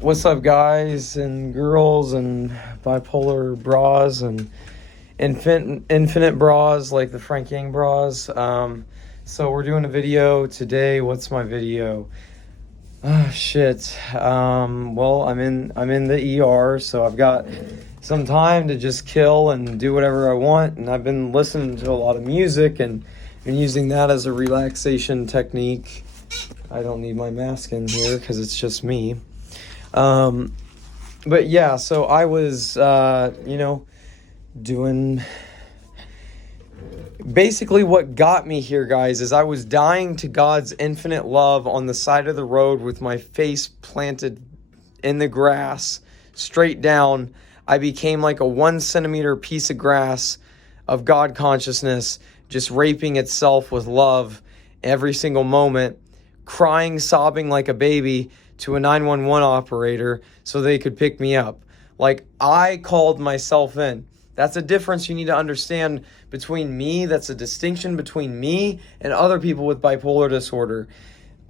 What's up, guys and girls and bipolar bras and infinite bras like the Frank Yang bras? So we're doing a video today. What's my video? Oh shit. Well, I'm in the ER, so I've got some time to just kill and do whatever I want. And I've been listening to a lot of music and been using that as a relaxation technique. I don't need my mask in here because it's just me. But yeah, so I was, doing basically what got me here, guys, is I was dying to God's infinite love on the side of the road with my face planted in the grass, straight down. I became like a 1 centimeter piece of grass of God consciousness, just raping itself with love every single moment, crying, sobbing like a baby to a 911 operator so they could pick me up. Like, I called myself in. That's a difference you need to understand between me. That's a distinction between me and other people with bipolar disorder.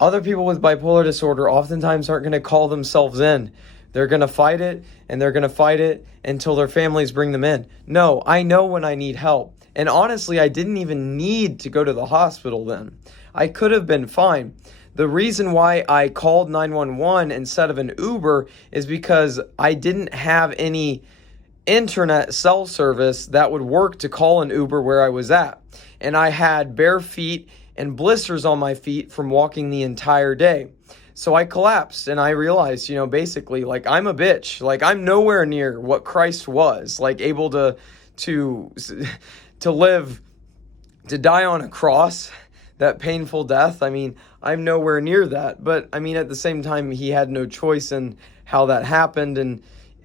Other people with bipolar disorder oftentimes aren't going to call themselves in. They're going to fight it, and they're going to fight it until their families bring them in. No, I know when I need help. And honestly, I didn't even need to go to the hospital then. I could have been fine. The reason why I called 911 instead of an Uber is because I didn't have any internet cell service that would work to call an Uber where I was at. And I had bare feet and blisters on my feet from walking the entire day. So I collapsed and I realized, basically, like, I'm a bitch. Like, I'm nowhere near what Christ was, like, able to live, to die on a cross, that painful death. I mean, I'm nowhere near that. But I mean, at the same time, he had no choice in how that happened.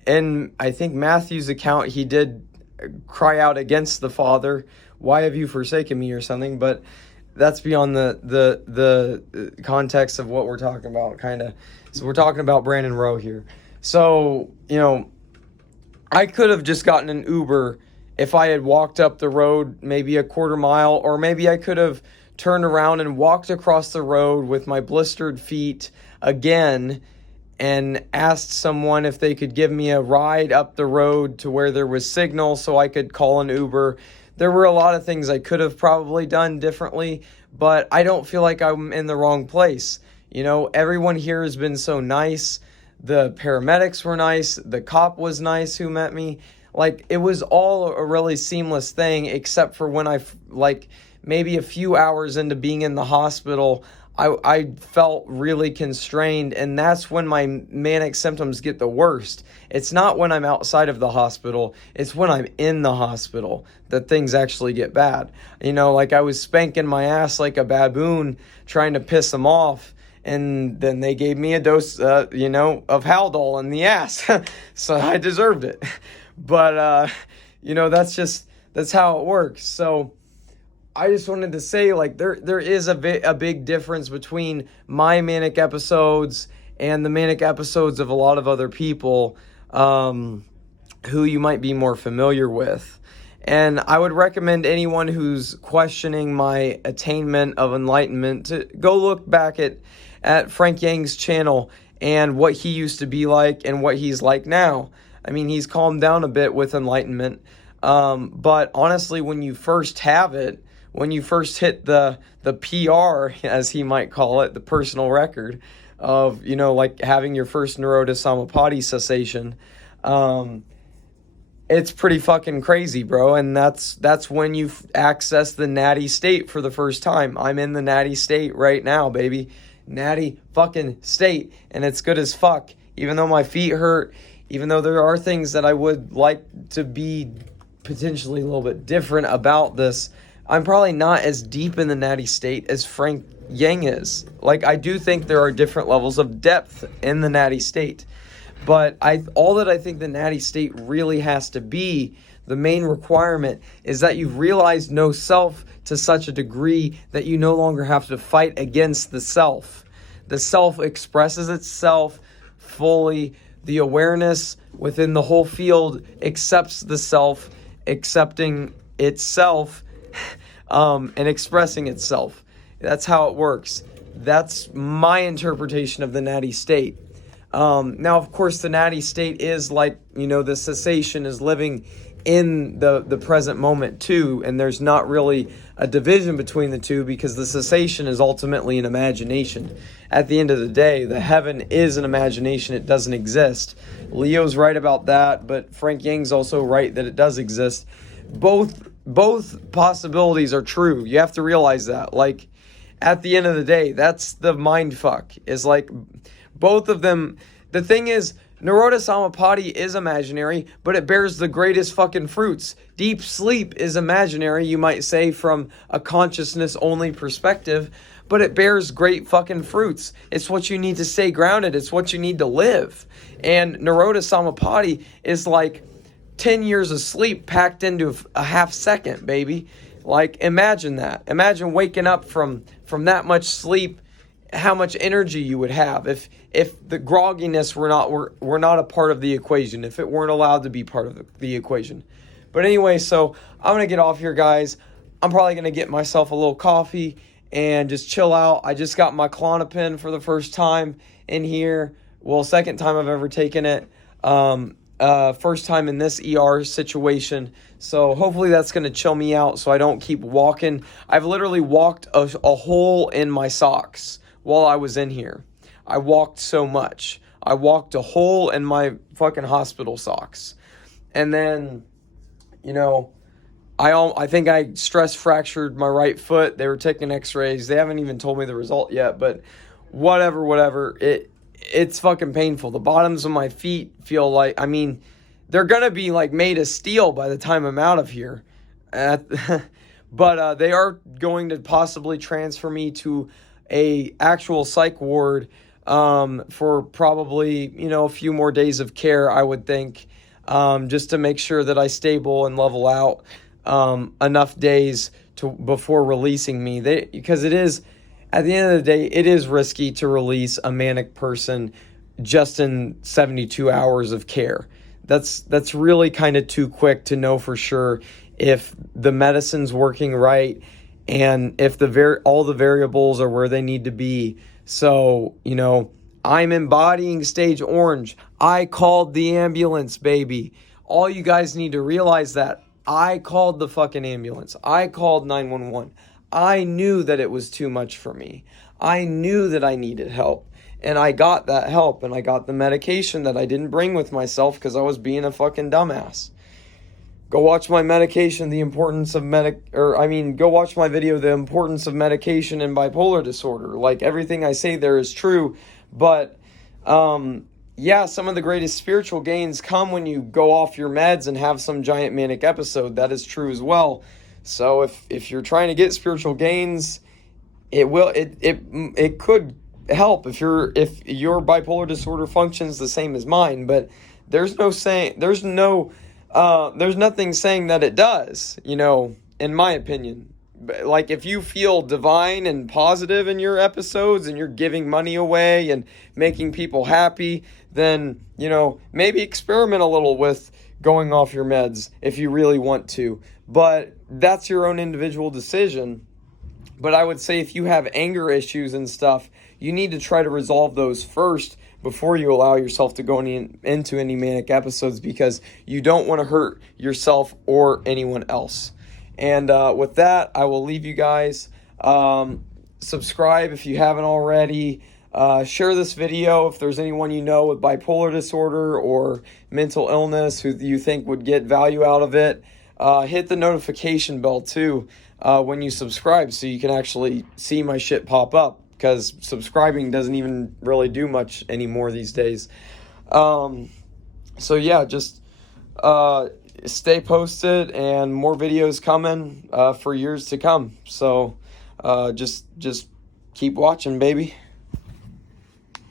And I think Matthew's account, he did cry out against the Father, "Why have you forsaken me?" or something. But that's beyond the context of what we're talking about, kind of. So we're talking about Brandon Rowe here. So, I could have just gotten an Uber if I had walked up the road maybe a quarter mile, or maybe I could have turned around and walked across the road with my blistered feet again and asked someone if they could give me a ride up the road to where there was signal so I could call an Uber. There were a lot of things I could have probably done differently, but I don't feel like I'm in the wrong place. Everyone here has been so nice. The paramedics were nice. The cop was nice who met me. Like, it was all a really seamless thing, except for when maybe a few hours into being in the hospital, I felt really constrained, and that's when my manic symptoms get the worst. It's not when I'm outside of the hospital, it's when I'm in the hospital that things actually get bad. Like, I was spanking my ass like a baboon trying to piss them off, and then they gave me a dose, of Haldol in the ass, so I deserved it. But, that's how it works. So I just wanted to say, like, there is a big difference between my manic episodes and the manic episodes of a lot of other people who you might be more familiar with. And I would recommend anyone who's questioning my attainment of enlightenment to go look back at Frank Yang's channel and what he used to be like and what he's like now. I mean, he's calmed down a bit with enlightenment. But honestly, when you first have it, when you first hit the PR, as he might call it, the personal record of, like having your first neurosamapati cessation, it's pretty fucking crazy, bro. And that's when you access the natty state for the first time. I'm in the natty state right now, baby. Natty fucking state. And it's good as fuck. Even though my feet hurt, even though there are things that I would like to be potentially a little bit different about this, I'm probably not as deep in the natty state as Frank Yang is. Like, I do think there are different levels of depth in the natty state. But all that I think the natty state really has to be, the main requirement, is that you've realized no self to such a degree that you no longer have to fight against the self. The self expresses itself fully. The awareness within the whole field accepts the self, accepting itself, and expressing itself. That's how it works. That's my interpretation of the natty state. Now, of course, the natty state is like, the cessation is living in the present moment too, and there's not really a division between the two because the cessation is ultimately an imagination. At the end of the day, the heaven is an imagination. It doesn't exist. Leo's right about that, but Frank Yang's also right that it does exist. Both possibilities are true. You have to realize that. Like, at the end of the day, that's the mind fuck. Is like both of them. The thing is, Naroda Samapati is imaginary, but it bears the greatest fucking fruits. Deep sleep is imaginary, you might say, from a consciousness-only perspective, but it bears great fucking fruits. It's what you need to stay grounded. It's what you need to live. And Naroda Samapati is like 10 years of sleep packed into a half second, baby. Like, imagine that. Imagine waking up from that much sleep, how much energy you would have if the grogginess were not a part of the equation, if it weren't allowed to be part of the equation. But anyway, so I'm going to get off here, guys. I'm probably going to get myself a little coffee and just chill out. I just got my Klonopin for the first time in here. Well, second time I've ever taken it. First time in this ER situation. So hopefully that's going to chill me out so I don't keep walking. I've literally walked a hole in my socks while I was in here. I walked so much. I walked a hole in my fucking hospital socks. And then, I think I stress fractured my right foot. They were taking x-rays. They haven't even told me the result yet, but whatever. It's fucking painful. The bottoms of my feet feel like, they're going to be like made of steel by the time I'm out of here. But they are going to possibly transfer me to a actual psych ward for probably, a few more days of care, I would think, just to make sure that I stable and level out enough days before releasing me. Because it is, at the end of the day, it is risky to release a manic person just in 72 hours of care. That's really kind of too quick to know for sure if the medicine's working right and if all the variables are where they need to be. So, I'm embodying stage orange. I called the ambulance, baby. All you guys need to realize that I called the fucking ambulance. I called 911. I knew that it was too much for me. I knew that I needed help. And I got that help, and I got the medication that I didn't bring with myself because I was being a fucking dumbass. Go watch my medication, the importance of go watch my video, the importance of medication in bipolar disorder. Like, everything I say there is true, but, some of the greatest spiritual gains come when you go off your meds and have some giant manic episode. That is true as well. So if you're trying to get spiritual gains, it could help if your bipolar disorder functions the same as mine, but there's nothing saying that it does, in my opinion. Like, if you feel divine and positive in your episodes and you're giving money away and making people happy, then, maybe experiment a little with going off your meds if you really want to. But that's your own individual decision. But I would say if you have anger issues and stuff, you need to try to resolve those first before you allow yourself to go into any manic episodes, because you don't want to hurt yourself or anyone else. And with that, I will leave you guys. Subscribe if you haven't already. Share this video if there's anyone you know with bipolar disorder or mental illness who you think would get value out of it. Hit the notification bell too when you subscribe so you can actually see my shit pop up, because subscribing doesn't even really do much anymore these days. Just stay posted, and more videos coming for years to come. So just keep watching, baby.